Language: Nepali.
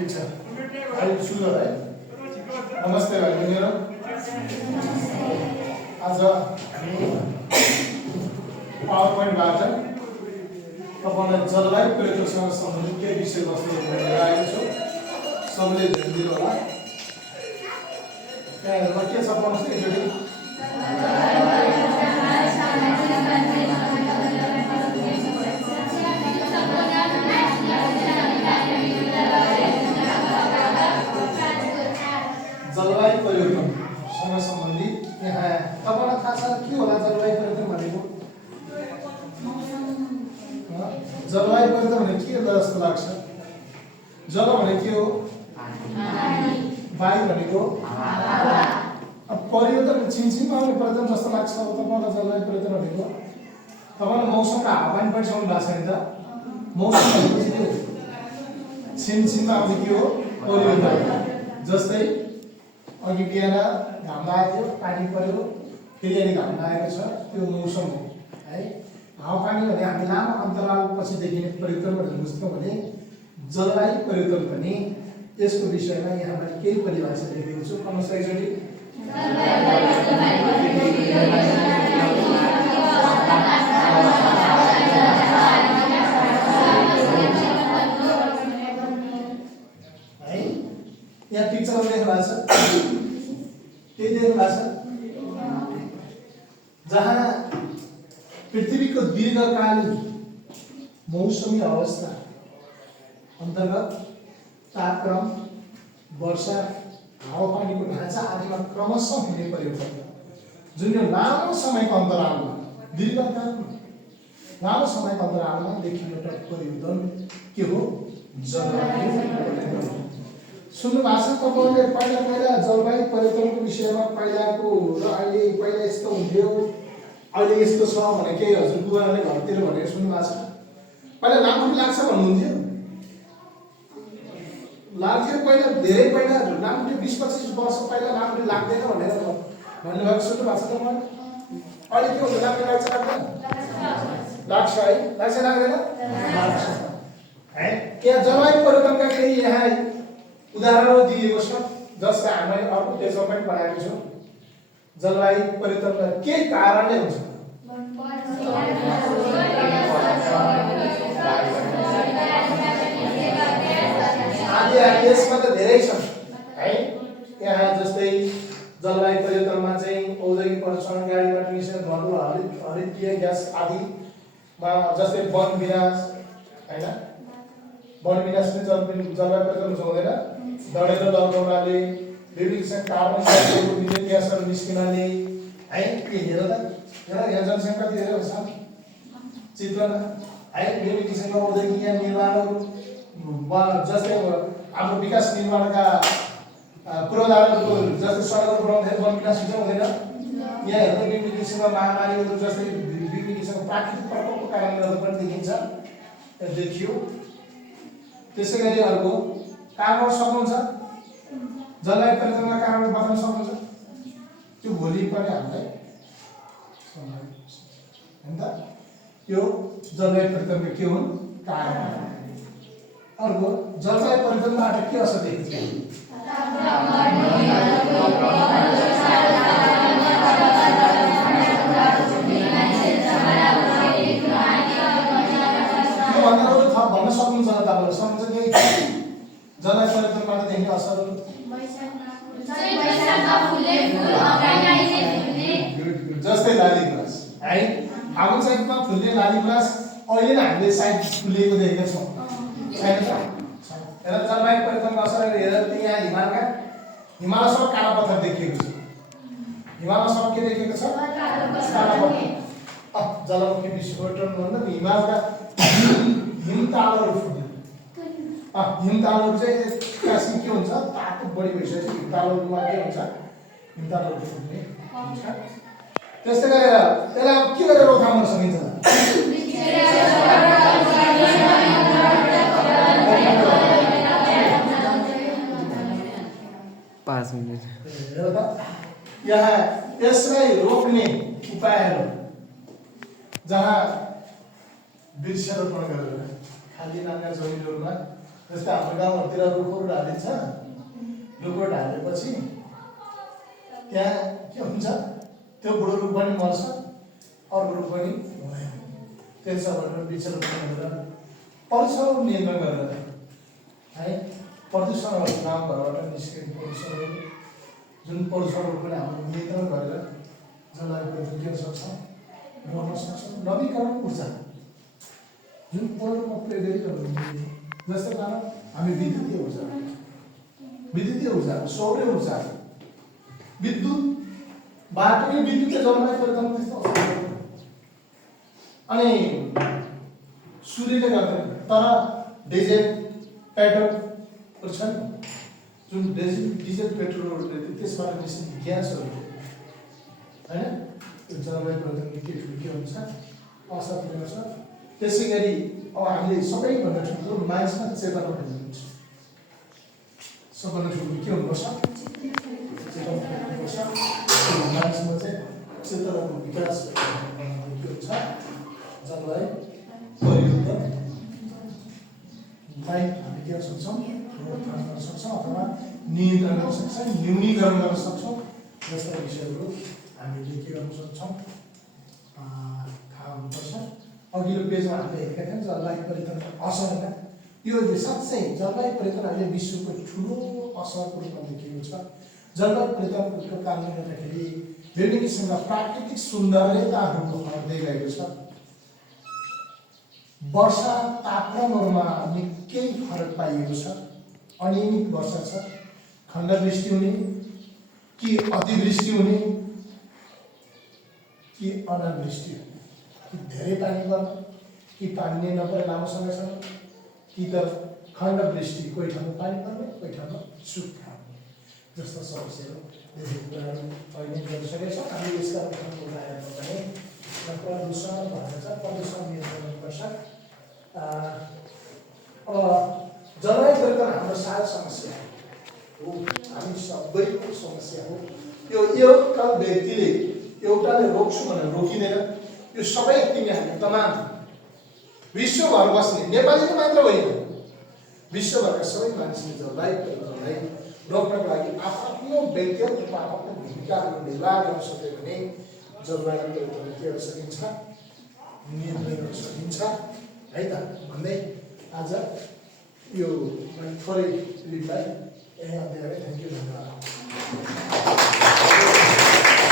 ठीक छ अहिले सुरु है। नमस्ते भाइ बहिनीहरु। आज हामी पावर पोइन्टबाट तपाईलाई जलवायु परिवर्तनसँग सम्बन्धित केही विषयवस्तुहरू लिएर आएको छु। सबैले ध्यान दिनु होला। त्यहाँ हेर्नुमा के छ भन्नुहोस् त एकचोटि। जलवायु परिवर्तनसँग सम्बन्धित यहाँ तपाईलाई थाहा छ के होला जलवायु परिवर्तन भनेको? जलवायु परिवर्तन भने के हो जस्तो लाग्छ? जल भने के हो? वायु भनेको अब परिवर्तन छिनछिनमा आउने परिवर्तन जस्तो लाग्छ अब तपाईलाई जलवायु परिवर्तन भनेको? तपाईले मौसमका हावापानी पढिसक्नु भएको छ नि त? मौसम भनेपछि के छिनछिनमा आउने के हो? परिवर्तन। जस्तै अघि बिहान घाम लागेको थियो, पानी पर्यो, फेरि अहिले घाम लागेको छ, त्यो मौसम हो है। हावापानी भने हामी लामो अन्तरालपछि देखिने परिवर्तन भनेर बुझ्छौँ भने जलवायु परिवर्तन पनि यसको विषयमा यहाँ मैले केही परिभाषा लेखेको छु। भन्नुहोस् एकचोटि। है यहाँ पिक्चरमा लेख्नु भएको छ, के लेख्नु भएको छ? जहाँ पृथ्वीको दीर्घकालीन मौसमी अवस्था अन्तर्गत तापक्रम, वर्षा, हावापानीको ढाँचा आदिमा क्रमशः हुने परिवर्तन जुन यो लामो समयको अन्तरालमा दीर्घकालीन लामो समयको अन्तरालमा देखिने एउटा परिवर्तन के हो? जलवायु परिवर्तन। सुन्नु भएको छ तपाईले पहिला जलवायु परिवर्तनको विषयमा पहिलाको र अहिले पहिला यस्तो हुन्थ्यो अहिले यस्तो छ भने केही हजुर बुबाले घरतिर भनेर सुन्नु भएको छ? पहिला लामखुट्टे लाग्छ भन्नुहुन्थ्यो, लाग्थ्यो पहिला, धेरै पहिला लामखुट्टे 20-25 वर्ष पहिला लामखुट्टे लाग्दैन भनेर भन्नुभएको सुन्नु भएको छ तपाईले? अहिले के हुन्छ? लामखुट्टे लाग्छ लाग्दैन? लाग्छ है, लाग्छ लाग्दैन? लाग्छ है। यहाँ जलवायु परिवर्तनका केही यहाँ उदाहरणहरू दिएको छ जसलाई हामीले अर्को पेजमा पनि पढाएको छौँ। जलवायु परिवर्तन के कारणले हुन्छ? आदि यसमा त धेरै छन् है। यहाँ जस्तै जलवायु परिवर्तनमा चाहिँ औद्योगिक प्रदूषण, गाडीबाट निस्कने धुवा, हरितगृह ग्यास आदिमा जस्तै वन विनाश हैन, वन विनाश पनि जलवायु परिवर्तन हुँदैन। डढेलो लौटौँडाले विभिन्न किसिमका कार्बन डाइअक्साइडको विभिन्न ग्यासहरू निस्किनाले है। के हेर त यहाँ जनसङ्ख्या कति धेरै छ चित्रमा है। विभिन्न किसिमका औद्योगिक निर्माणहरू जस्तै हाम्रो विकास निर्माणका पूर्वाधारहरूको जस्तै सडकहरू बनाउँदाखेरि वन विनाश हुन्छ हुँदैन? यहाँ हेर्दा विभिन्न किसिमका महामारीहरू जस्तै विभिन्न किसिमको प्राकृतिक प्रकोपको कारणले गर्दा पनि देखिन्छ, देखियो। त्यसै गरी अर्को कारण सक्नुहुन्छ जलवायु परिवर्तनका कारण बताउन सक्नुहुन्छ? त्यो भोलि पनि हामीलाई हैन त? यो जलवायु परिवर्तनका के हुन्? कारण। अर्को जलवायु परिवर्तनबाट के असर देखिन्छ? भन्न सक्नुहुन्छ तपाईँले? सक्नुहुन्छ कि जलवायु परिवर्तनबाट देखिने असरहरू? जस्तै लाली गुराँस है। फागुन चैतमा फुल्ने लाली गुराँस अहिले नै हामीले सायद फुलेको देखेका छौँ, छैन त? हेर जलवायु परिवर्तनको असर हेरेर यहाँ हिमाल सब काला पत्थर देखिएको छ। हिमाल सब के देखिएको छ? काला पत्थर। जलमुखी विस्फोटन भन्दा हिमालका हिमतालहरू फुट्ने। हिमतालहरू चाहिँ खासमा के हुन्छ? तातो बढी भइसकेपछि हिमतालहरूमा के हुन्छ? हिमतालहरू फुट्ने हुन्छ। त्यस्तै गरेर त्यसलाई के गरेर रोकथाम गर्न सकिन्छ? 5 मिनट। हेर त यहाँ यसलाई रोक्ने उपायहरू जहाँ वृक्षारोपण गरेर खाली नाङ्गा जमिनहरूमा जस्तै हाम्रो गाउँहरूतिर रुखहरू ढालिन्छ, रुखहरू ढालेपछि त्यहाँ के हुन्छ, त्यो बुढो रुख पनि मर्छ, अर्को रुख पनि हुँदैन। त्यसबाट वृक्षरोपण गरेर प्रदूषण नियन्त्रण गरेर है, प्रदूषणहरू गाउँघरबाट निस्किने प्रदूषणहरू, जुन प्रदूषणहरू पनि हामीले नियन्त्रण गरेर जलवायु परिवर्तन दिन सक्छौँ, रोक्न सक्छौँ। नवीकरण ऊर्जा जुन पूर्णरूपमा प्रयोग गरिरहनु हुन्छ, जस्तै कारण हामी विद्युतीय ऊर्जा, सौर्य ऊर्जा, विद्युतबाट पनि विद्युतीय जलवायु परिवर्तन त्यस्तो असर गर्दैन। अनि सूर्यले गर्दैन, तर डिजेल पेट्रोलहरू छन्, जुन डिजेल पेट्रोलहरूले त्यसबाट निस्किने ग्यासहरू होइन, त्यो जलवायु परिवर्तन निकै ठुलो के हुन्छ, असर पुर्याउँछ। त्यसै गरी अब हामीले सबैभन्दा ठुलो मानिसमा चेतना हुनुपर्छ, सबभन्दा ठुलो के हुनुपर्छ, चेतना हुनुपर्छ। मानिसमा चाहिँ चेतनाको विकास के हुन्छ, जलवायु परिवर्तनलाई हामी के गर्न सक्छौँ, रोकथाम गर्न सक्छौँ अथवा नियन्त्रण गर्न सक्छौँ, न्यूनीकरण गर्न सक्छौँ। जस्ता विषयहरू हामीले के गर्न सक्छौँ थाहा हुनुपर्छ। अघिल्लो पेजमा हामीले हेरेका थियौँ जलवायु परिवर्तनको असर। यो साँच्चै जलवायु परिवर्तन अहिले विश्वको ठुलो असरको रूपमा देखिएको छ। जलवायु परिवर्तनको कारणले गर्दाखेरि विभिन्न किसिमका प्राकृतिक सुन्दरताहरू हट्दै गएको छ। वर्षा तापक्रमहरूमा निकै फरक पाइएको छ। अनियमित वर्षा छ, खण्डवृष्टि हुने कि अतिवृष्टि हुने कि अनावृष्टि हुने, कि धेरै पानी पर्ने कि पानी नै नपरे लामो समयसम्म, कि त खण्डवृष्टि, कोही ठाउँमा पानी पर्ने कोही ठाउँमा सुक्खा हुने, जस्ता समस्याहरू धेरै कुराहरू अहिले गरिसकेका छौँ। हामी यसका उदाहरणमा पनि प्रदूषण भनेर छ, प्रदूषण नियन्त्रण गर्नुपर्छ। अब जलवायु परिवर्तन हाम्रो साझा समस्या हो, हामी सबैको समस्या हो। यो एउटा व्यक्तिले एउटाले रोक्छु भनेर रोकिँदैन, यो सबै तिमी हामी तमाम विश्वभर बस्ने नेपालीले मात्र होइन, विश्वभरका सबै मानिसले जलवायु परिवर्तनलाई रोक्नको लागि आफ्नो व्यक्तिगत रूपमा आफ्नो भूमिकाहरू निर्वाह गर्न सक्यो भने जलवायु परिवर्तन के गर्न सकिन्छ, नियन्त्रण गर्न सकिन्छ है त भन्दै आज यो थोरै लिपलाई यही अन्त्य गरे। थ्याङ्क यू, धन्यवाद।